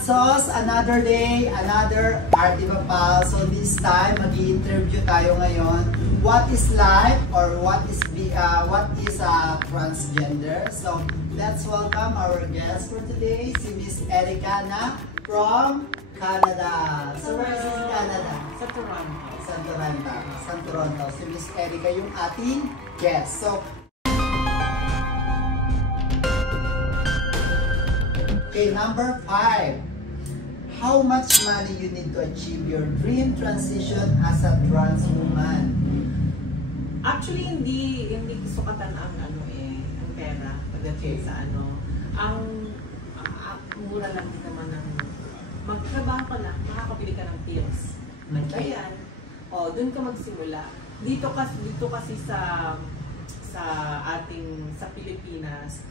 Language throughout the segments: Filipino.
Hot Sauce, another day, another Arte Mapal. So this time, mag-i-interview tayo ngayon. What is life or what is transgender? So let's welcome our guest for today, si Miss Erica na from Canada. So where is this Canada? Sa Toronto. Sa Toronto. Si Miss Erica yung ating guest. So okay, number 5. How much money you need to achieve your dream transition as a trans woman? Actually, hindi sukatan ang ang pera pagdating sa ang mura lang din naman ng magtrabaho ka lang, makakabili ka ng pills. Ayan. Doon ka magsimula. Dito kasi sa Pilipinas,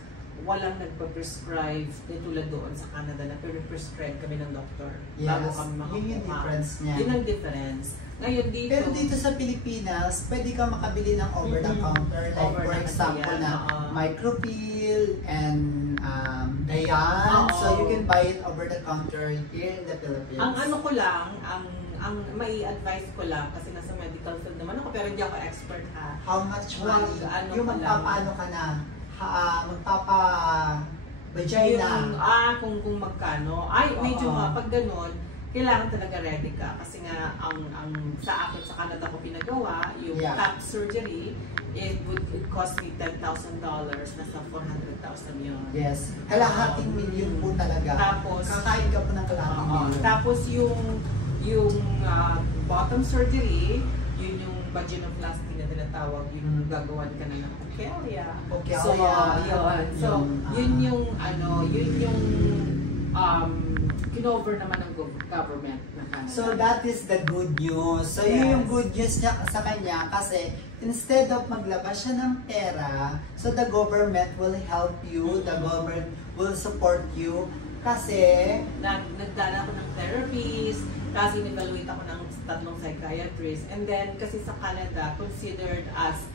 walang nagpa-prescribe tulad doon sa Canada na pero-prescribe kami ng doktor. Yes, bago kami makakuha. Yun yung difference niya. Yun ang difference. Ngayon dito, pero dito sa Pilipinas, pwede ka makabili ng over-the-counter. Like for example na micropill and Diane. So you can buy it over-the-counter here in the Philippines. Ang ko lang, ang may advice ko lang, kasi nasa medical field naman ako, pero hindi ako expert ha. How much money? Yung magpapaano ka na? Magpapa-vagina. Kung magkano. Medyo pag ganun, kailangan talaga ready ka. Kasi nga, ang sa akin, sa Canada ko pinagawa, yung top surgery, it cost me $10,000. Nasa $400,000 yun. Yes. Kalahating milyon po talaga. Tapos, kakain ka po ng kalahating milyon. Tapos yung bottom surgery, yun yung vaginoplasty na tinatawag, yung gagawan ka na ng cochlear. So, yun. So, yun yung kinover naman ng government na Canada. So, that is the good news. So, yun yung good news niya sa kanya kasi instead of maglabas siya ng pera, so the government will help you, the government will support you kasi nagdala ako ng therapist, kasi in-evaluate ako ng 3 psychiatrists, and then kasi sa Canada considered as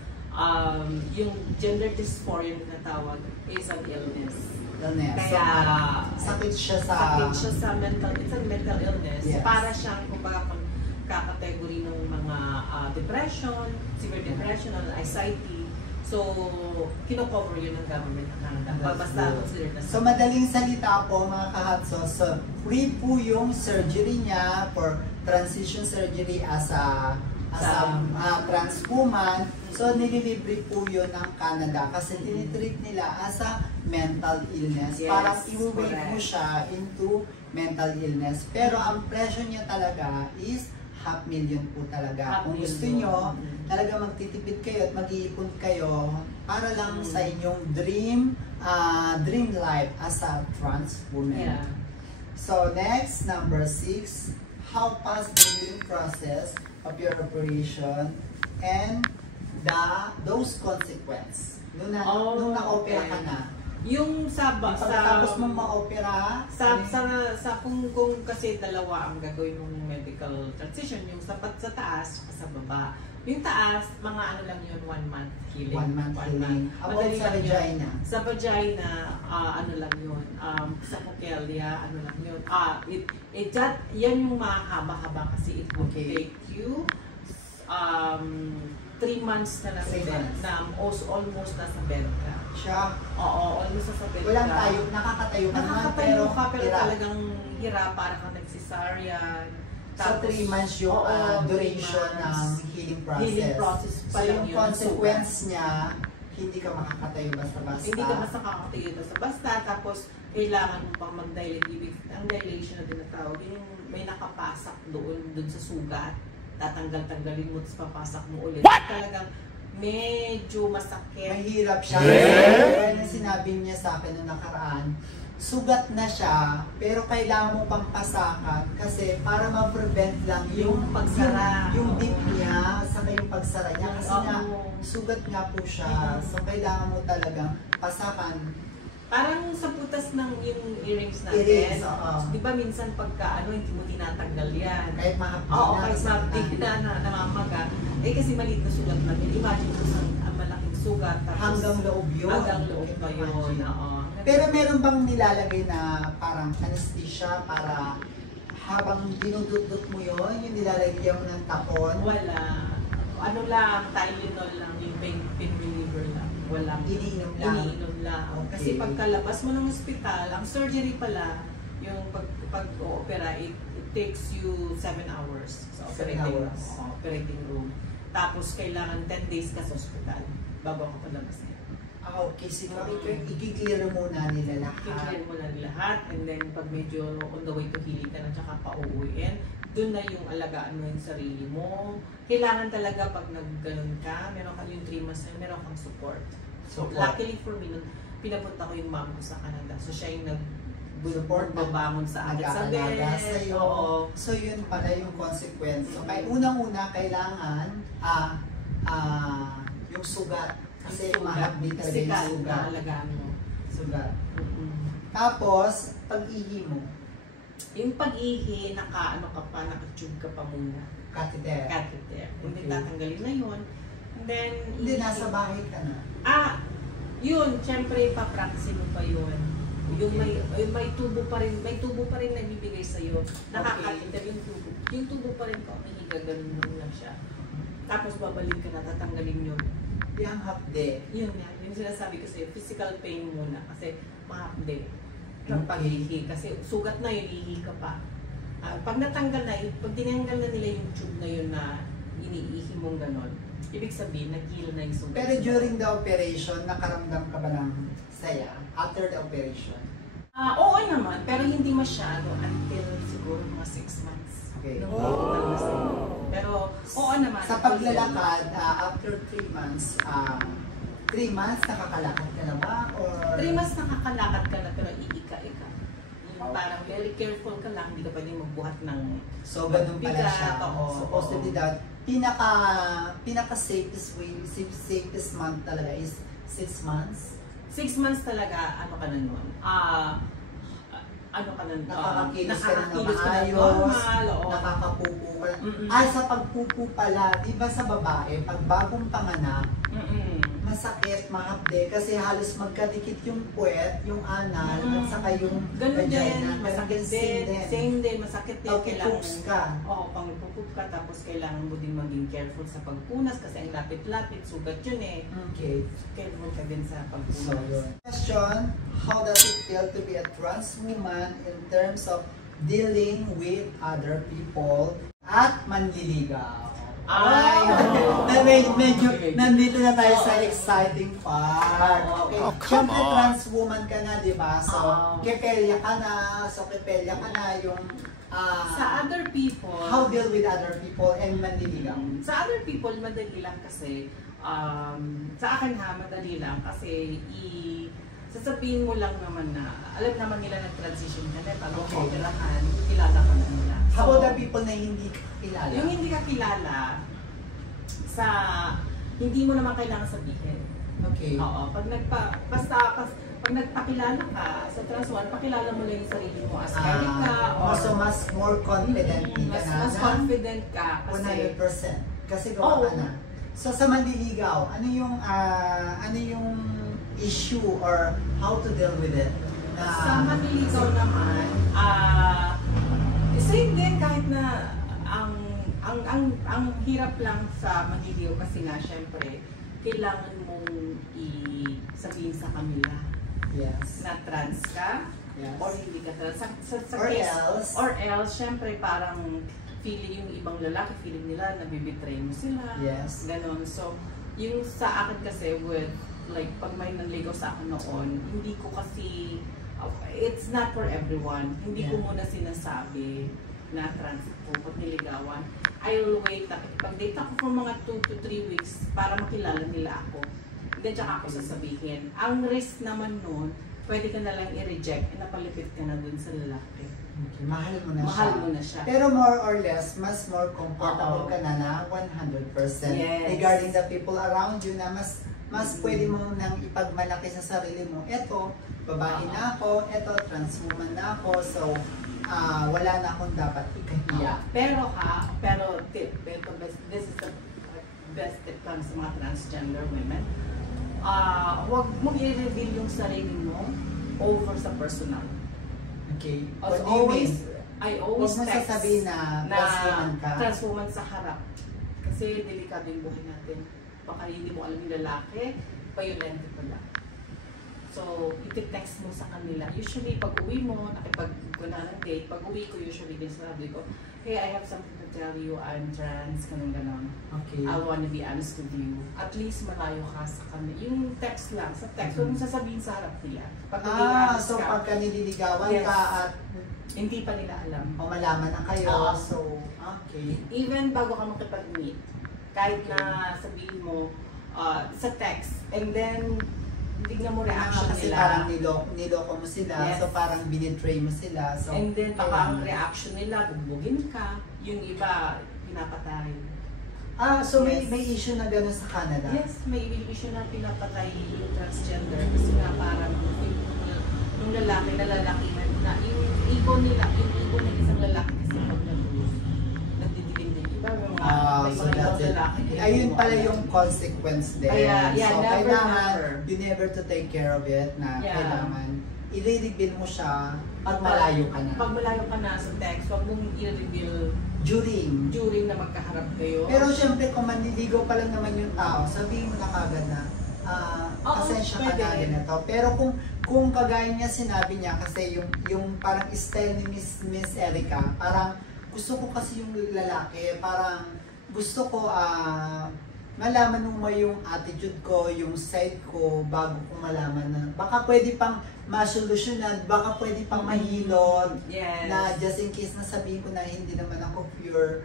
yung gender dysphoria na tawag is an illness. Kaya sakit siya sa mental, it's a mental illness. Yes. Para siyang kumbaga kakategory ng mga depression, severe depression, anxiety. So, kino-cover yun ng government ng Canada. Basta considered na. So, madaling salita po mga kahatsos, free po yung surgery niya for transition surgery as a trans woman. So, nililibre po yun ng Canada kasi tinitreat nila as a mental illness. Yes, Parang iuwi po siya into mental illness. Pero ang presyo niya talaga is $500,000 po talaga. Kung gusto nyo, talaga magtitipid kayo at mag-iipon kayo para lang sa inyong dream life as a trans woman. Yeah. So next, number 6, how fast the healing process of your operation and those consequences. Nung na-opera ka na. Yung tapos mong ma-opera, kung kasi dalawa ang gagawin mong medical transition, yung sa taas, sa baba. Yung taas, mga lang yun, 1 month healing. 1 month healing. About sa vagina? Sa vagina, lang yun. Sa cochlear, lang yun. Yan yung mahaba-haba kasi it will take you 3 months na nasa bed, almost nasa bed ka. Siya? Oo, almost nasa bed ka. Walang tayo, nakakatayo ka naman, pero talagang hirap, para kang nagsisaryan. So 3 months yung duration ng healing process. So yung consequence niya, hindi ka makakatayo basta-basta. Hindi ka makakatayo basta-basta, tapos kailangan mo pang mag-dilate. Ang dilation na tinatawag, yung may nakapasak doon sa sugat. Tatanggal-tanggalin mo, tapos papasak mo ulit. Talagang medyo masakit. Mahirap siya. Kaya sinabi niya sa akin noong nakaraan, sugat na siya, pero kailangan mo pang pasakan kasi para ma-prevent lang yung pagsara. Yung dip niya, saka yung pagsara niya. Kasi sugat nga po siya. So kailangan mo talagang pasakan. Parang sa butas ng yung earrings natin. Di ba minsan pagka hindi mo tinatanggal yan. Kahit mahapdi na. Kahit mahapdi na namamaga. Kasi maliit na sugat lang. Imagine ko sa malaking sugat. Hanggang loob yun. Hanggang loob pa yun. Pero meron bang nilalagay na parang anesthesia para habang dinudot mo yon yung nilalagyan mo ng tapon? Wala. Ano lang, Tylenol lang, yung pain reliever lang. Walang Iniinom lang? Iniinom lang. Okay. Kasi pagkalabas mo ng ospital, ang surgery pala, yung pag-opera, it takes you 7 hours sa 7 hours. Operating room. Tapos kailangan 10 days ka sa ospital bago ka palabas niya. Okay. Siguro i-clear muna nila lahat. I-clear mo lang lahat, and then pag medyo on the way to healing ka na tsaka pa-uwiin, doon na yung alagaan mo yung sarili mo. Kailangan talaga pag nag-ganon ka, meron ka yung 3 months na meron kang support. So, luckily for me, nung pinapunta ko yung mom ko sa Canada, so siya yung Support na nagbabangon sa akin sa nag-aalaga bed. sa'yo. Oo. So yun pala yung consequence. So kaya unang-una kailangan yung sugat. Kasi mahagdi talaga yung sugat. Alagaan mo. Sugat. Mm-mm. Tapos, pag-ihi mo, Yung pag-ihi, naka-tube ka pa muna. catheter. Catheter. Hindi Okay. tatanggalin na yun. And then, Hindi, nasa bahay ka na. Yun, syempre, papractice mo pa yun. Yung may tubo pa rin nagbibigay sa iyo. Nakakater yung tubo. Yung tubo pa rin pa umihiga, ganun lang siya. Tapos babalik ka na, tatanggalin yun. Yung hapde. Yun nga, yung sinasabi ko sa'yo, physical pain muna kasi mahapde ng pag-ihi. Kasi sugat na yun, ihi ka pa. Pag natanggal na, pag tinanggal na nila yung tube na yun na iniihi mong ganon, ibig sabihin, nag-heal na yung sugat. Pero during the operation, nakaramdam ka ba ng saya after the operation? Oo naman, pero hindi masyado until siguro mga 6 months. Okay. Pero oo naman. Sa paglalakad, after 3 months, 3 months nakakalakad ka na ba? Or 3 months nakakalakad ka na pero iika-ika. Yung parang very careful ka lang, hindi ka pwedeng magbuhat ng so ganun pala bigat, siya. oo. Supposedly that pinaka safest way, safest month talaga is 6 months. 6 months talaga, ano ka na nun? Ano ka na nun? Nakakakilos ka na nakakakilos ka na maayos, normal, oo. nakakapupo ka. Mm-mm. Sa pagpupo pala, di ba sa babae, pag bagong panganak, masakit, mahapde, kasi halos magkadikit yung puwet, yung anal, at saka yung ganun din, vagina. masakit din. Same din, masakit din. Pag-poops ka. Oo, pang pupup ka, tapos kailangan mo din maging careful sa pagpunas kasi ang lapit-lapit, sugat yun eh. Okay. Careful ka din sa So, pagpunas. yun. Question, how does it feel to be a trans woman in terms of dealing with other people at manliligaw? Ay, medyo nandito na tayo sa exciting part. Okay. Oh, come Siyempre, on. trans woman ka na, di ba? So, Oo. kepelya ka na. So, kepelya ka na yung sa other people, how deal with other people and manliligaw. sa other people, madali lang kasi, sa akin ha, madali lang kasi sasabihin mo lang naman na, alam naman nila nag-transition ka na, pag Okay. operahan, kilala ka na nila. How about the people na hindi ka kilala? Yung hindi ka kilala, hindi mo naman kailangan sabihin. Okay. Oo, pag nagpakilala ka sa trans one, pakilala mo lang yung sarili mo as Kelly ka, or So, mas more confident ka mas na. confident ka kasi 100%. Kasi gawa ka Oo. na. So, sa manliligaw, ano yung issue or how to deal with it? sa manliligaw naman, same din kahit na ang hirap lang sa manliligaw kasi nga syempre kailangan mong sabihin sa kanila Yes. na trans ka Yes. or hindi ka trans. Or else. Or else, syempre parang feeling yung ibang lalaki, feeling nila na bibitray mo sila. Yes. Ganon. So, yung sa akin kasi pag may nanligaw sa akin noon, hindi ko kasi, it's not for everyone. Hindi ko Yeah. muna sinasabi na trans ko pag niligawan. I'll wait, pag-date ako for mga 2 to 3 weeks para makilala nila ako. Then, tsaka ako sasabihin. Ang risk naman nun, pwede ka na lang i-reject, napalipit ka na dun sa lalaki. Okay. Mahal mo na Mahal siya. mo na siya. Pero more or less, mas more comfortable Oo. ka na 100%. Yes. Regarding the people around you na mas pwede mo nang ipagmalaki sa sarili mo. Eto, babae na ako. Eto, trans woman na ako. So, wala na akong dapat ikahiya. Pero tip, this is the best tip para sa mga transgender women. Huwag mo i-reveal yung sarili mo over sa personal. Okay. As What do you mean? I always Huwag mo text sasabihin na transwoman ka. transwoman sa harap. Kasi delikado yung buhay natin. Baka hindi mo alam yung lalaki, violent pala. So, iti-text mo sa kanila. Usually, pag uwi mo, nakipag-guna ng date, pag uwi ko, usually din sabi ko, hey, I have something to tell you, I'm trans, ganun-ganon. Okay. I wanna be honest with you. At least malayo ka sa kanila. Yung text lang, sa text, huwag mong sasabihin sa harap nila. Pag naging honest So ka, pagka nililigawan Yes. ka at hindi pa nila alam. o malaman na kayo, Oo. so, okay. Even bago ka makipag-meet, kahit na sabihin mo sa text, and then tignan mo reaction Kasi nila. parang niloko mo sila, Yes. so parang binitray mo sila. So, And then baka ang kailangan. reaction nila, bugbugin ka. Yung iba, pinapatay. So Yes. may issue na gano'n sa Canada? Yes, may issue na pinapatay yung transgender. Kasi nga parang yung lalaki na yung ego nila, yung ego ng isang lalaki kasi pag nagdidilim din. Iba yung may So mga that's ibang it. lalaki. Ayun pala yung consequence din. Kaya, yeah, so never, kailangan, never. you never to take care of it na Yeah. kailangan i-reveal mo siya pag malayo ka na. Pag malayo ka na sa text, huwag mong i-reveal during na magkaharap kayo. Pero syempre kung manliligaw pa lang naman yung tao, sabihin mo na kagad na Oo, pasensya ka pwede. na ganito. Pero kung kagaya niya sinabi niya kasi yung parang style ni Miss Erica, parang gusto ko kasi yung lalaki, parang gusto ko malaman mo yung attitude ko, yung side ko bago ko malaman na baka pwede pang masolusyonan, baka pwede pang mahilot. Yes. Na just in case na sabihin ko na hindi naman ako pure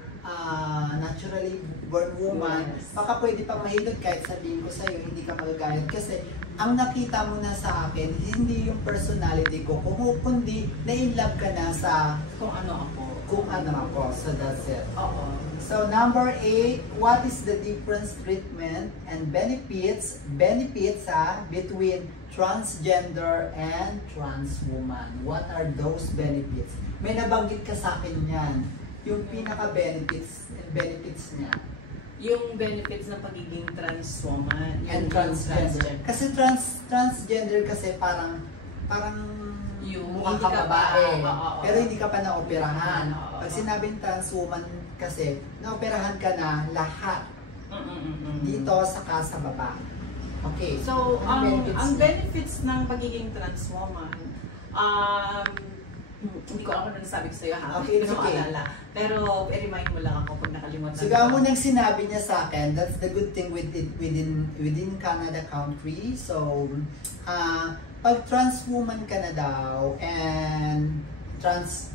naturally born woman, Yes. baka pwede pang mahilot kahit sabihin ko sa'yo hindi ka magagalit kasi ang nakita mo na sa akin hindi yung personality ko kundi na-inlove ka na sa Kung ano ako. kung ano ako. So that's it. Oo. So number 8, what is the difference treatment and benefits between transgender and trans woman? What are those benefits? May nabanggit ka sa akin yan. Yung pinaka-benefits niya. Yung benefits ng pagiging trans woman And yung transgender. Kasi transgender kasi parang Yung mukha hindi ka ka babae. pa, oo. Pero hindi ka pa naoperahan. Oo. Pag sinabing trans woman kasi, naoperahan ka na lahat. Dito saka sa baba. Okay. So, Ano ang niya? benefits ng pagiging trans woman, hindi ko alam kung nasabi ko sa'yo ha. Okay, Hindi ko okay. maalala. Pero i-remind mo lang ako pag nakalimutan. Sigaw mo nang sinabi niya sa akin, that's the good thing within Canada country. So, pag trans woman ka na daw and trans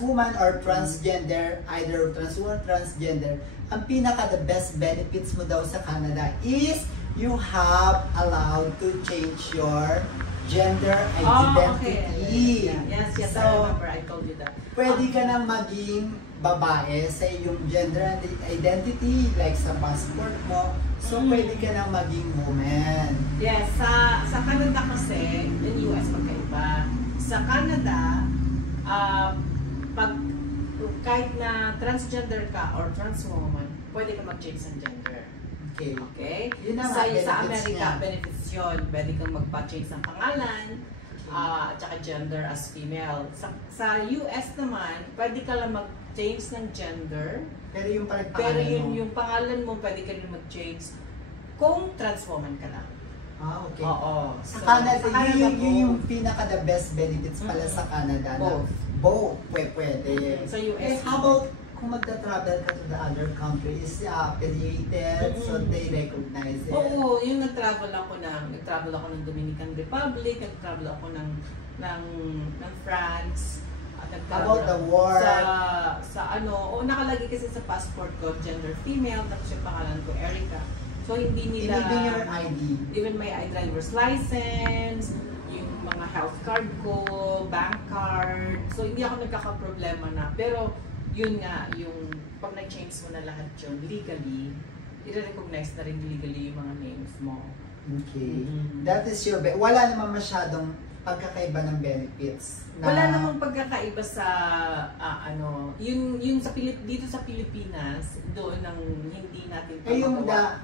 woman or transgender, either trans woman or transgender, ang pinaka the best benefits mo daw sa Canada is you have allowed to change your gender identity. Okay. Yes, I So, remember. I told you that. pwede ka nang maging babae sa iyong gender identity, like sa passport mo. So, pwede ka nang maging woman. Yes, sa Canada kasi, in US magkaiba. Sa Canada, kahit na transgender ka or trans woman, pwede ka mag-change ng gender. Okay. Okay? Yun na Sa nga, benefits Amerika, niya. benefits yun. Pwede kang mag-change ng pangalan, at saka gender as female. Sa US naman, pwede ka lang mag-change ng gender, Pero yung parang pero pangalan yun, mo. yung pangalan mo, pwede ka rin mag-change kung trans woman ka lang. Okay. Oo. Sa So, Canada, sa Canada yun po, yung pinaka the best benefits pala sa Canada. Na Both. pwede. Sa US. How about kung magta-travel ka to the other country, is affiliated, so they recognize it? Oo, yung nag-travel ako ng Dominican Republic, nag-travel ako ng France, at About the war? nakalagay kasi sa passport ko, gender female, tapos yung pangalan ko, Erica. So, hindi nila... Even your ID. Even my driver's license, yung mga health card ko, bank card. So, hindi ako nagkakaproblema na. Pero, yun nga, yung pag nag-change mo na lahat yun, legally, i-recognize na rin legally yung mga names mo. Okay. That is your... Wala naman masyadong pagkakaiba ng benefits. Wala namang pagkakaiba sa, yun sa dito sa Pilipinas, doon ang hindi natin yung pamagawa.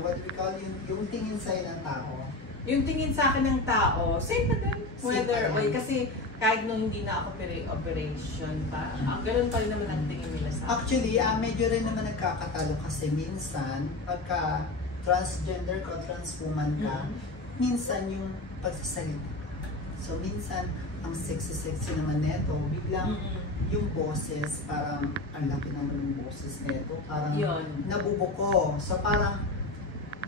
what we call yung tingin sa'yo ng tao. yung tingin sa akin ng tao, same na din. Whether, Same. kasi kahit nung hindi na ako operation pa, ganun pa rin naman ang tingin nila sa akin. Actually, medyo rin naman nagkakatalo kasi minsan, pagka transgender ka, trans woman ka, minsan yung pagsasalita. So, minsan, ang sexy-sexy naman neto, biglang yung boses, parang ang laki naman yung boses neto, parang Yun. nabubuko. So, parang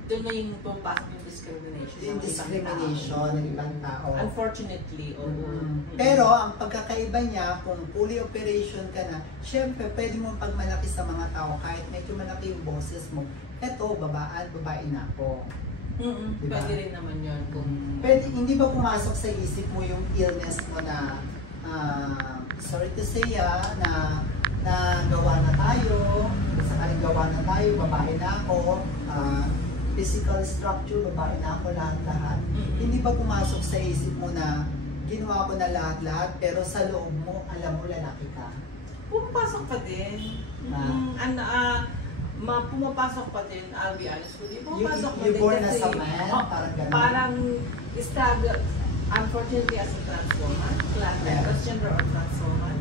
Doon na yung pumapasok yung discrimination. yung ng ibang discrimination ng ibang tao. Unfortunately, oo. Pero ang pagkakaiba niya, kung fully operation ka na, syempre pwede mo pagmalaki sa mga tao kahit medyo malaki yung boses mo. Eto, babae na ako. Diba? Pwede rin naman yun. Kung Pwede, hindi ba pumasok sa isip mo yung illness mo na, sorry to say na gawa na tayo, sakaling gawa na tayo, babae na ako, physical structure, babae na ako, lahat-lahat. Hindi ba pumasok sa isip mo na ginawa ko na lahat-lahat, pero sa loob mo, alam mo, lalaki ka? pumapasok pa din. Pumapasok pa din, I'll be honest with you. Pumapasok pa You din born kasi, as a man, parang ganun. parang struggle, unfortunately as a trans woman, transgender or trans woman,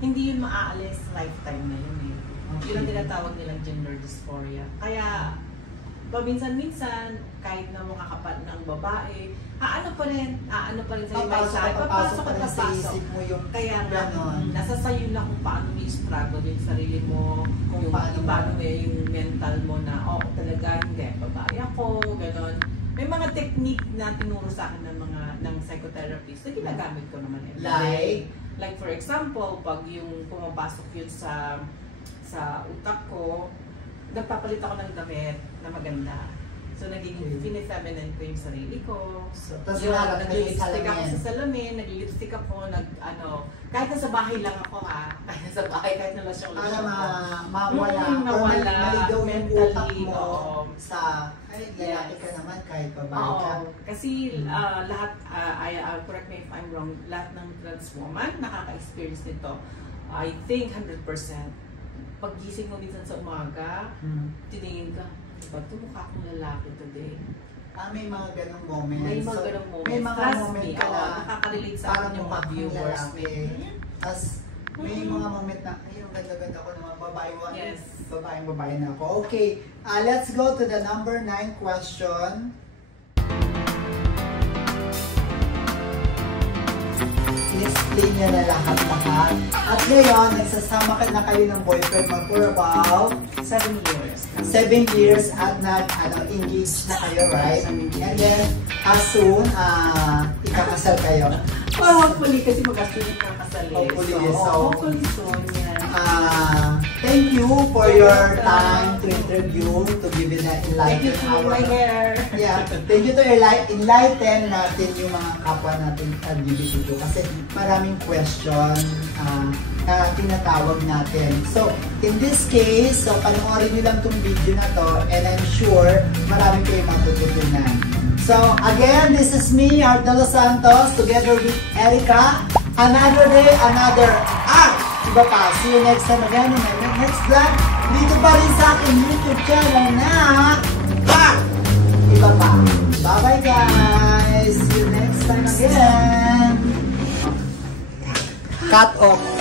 hindi yun maaalis lifetime na yun eh. Okay. Yun ang tinatawag nilang gender dysphoria. Kaya, paminsan-minsan, kahit na makakapat ng babae, aano pa rin sa ibang side, papasok pa at rin sa papasok. isip mo yung Kaya nga, ganon. nasa sayo na kung paano mo i-struggle yung sarili mo, Kung yung paano mo. yung mental mo na, talaga, hindi, babae ako, gano'n. May mga technique na tinuro sa akin ng psychotherapist na ginagamit ko naman every day. Like for example, pag yung pumapasok yun sa utak ko, nagpapalit ako ng damit na maganda. So, nagiging feminine ko yung sarili ko. So, tapos Yun, nakalagay nag-lipstick ako salamin. sa salamin, nag-lipstick ako, kahit nasa bahay lang ako kahit nasa bahay, kahit na losyong Para ako. mawala, Nawala, maligaw yung mentally, utak mo oo. sa, ay, lalaki ka naman kahit babae ka. Oo, kasi lahat, correct me if I'm wrong, lahat ng trans woman nakaka-experience nito. I think 100%. Paggising mo minsan sa umaga, tiningin ka, ba't mukha akong lalaki today? May mga ganong moments. May mga ganong moments. May mga Trust moment me, ka na nakaka-relate sa parang akin yung mukha mga kang viewers. lalaki. Tapos may mga moment na, ay, ang ganda-ganda ko naman, babae mo. Yes. Babae na ako. Okay, let's go to the number 9 question. In-explain niya na lahat. At ngayon, nagsasama ka na kayo ng boyfriend mo for about 7 years. 7 years at engaged na kayo, right? And then, as soon, ikakasal kayo. Hopefully, kasi mag-actually kakasali. Hopefully, so, hopefully soon, yan. Thank you for your time to interview, to give it an Thank you enlighten to my hair. Yeah, thank you to enlighten natin yung mga kapwa natin LGBTQ kasi maraming question na tinatawag natin. So, in this case, so panoorin nyo lang itong video na to and I'm sure marami kayong matututunan. So, again, this is me, Art de los Santos, together with Erica. Another day, another art! Iba pa. See you next time again in my next vlog. Dito pa rin sa aking YouTube channel na art! Iba pa. Bye-bye guys! See you next time again! Cut off.